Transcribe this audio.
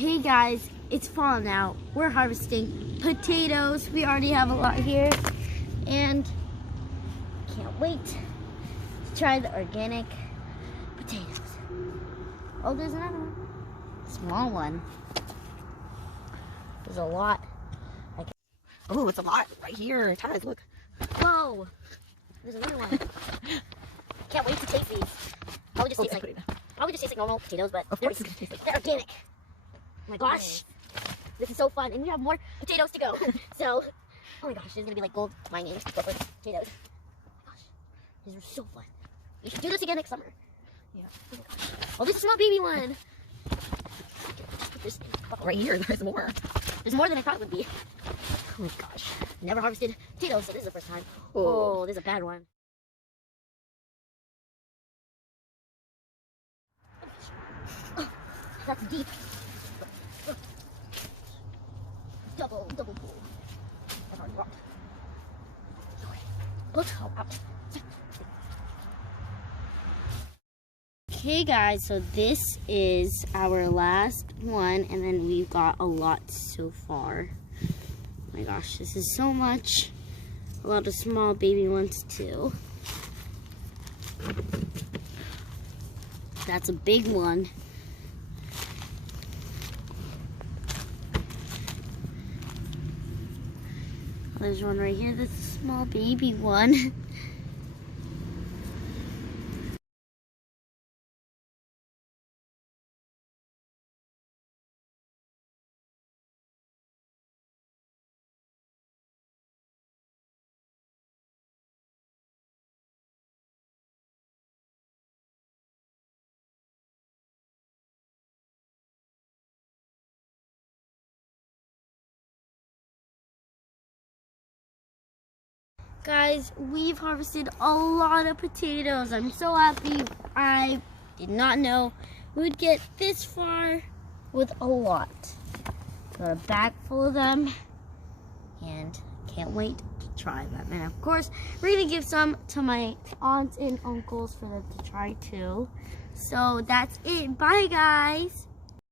Hey guys, it's fall now. We're harvesting potatoes. We already have a lot here and can't wait to try the organic potatoes. Oh, there's another one. Small one. There's a lot. Oh, it's a lot right here. Guys, look. Whoa! There's another one. Can't wait to taste these. Probably just taste like normal potatoes, but Of course it's gonna taste like they're organic. Oh my gosh, this is so fun, and we have more potatoes to go. So, oh my gosh, this is gonna be like gold mining for potatoes. Oh my gosh, these are so fun. We should do this again next summer. Yeah. Oh my gosh. Oh, this is a small baby one. Put this in. Right here, there's more. There's more than I thought it would be. Oh my gosh, never harvested potatoes, so this is the first time. Oh. Oh, this is a bad one. Oh, that's deep. Double pull. That's already rocked. Look how out. Okay guys, so this is our last one, and then we've got a lot so far. Oh my gosh, this is so much. A lot of small baby ones too. That's a big one. There's one right here that's a small baby one. Guys, we've harvested a lot of potatoes. I'm so happy. I did not know we would get this far with a lot. Got a bag full of them and can't wait to try them. And of course, we're gonna give some to my aunts and uncles for them to try too. So that's it. Bye guys.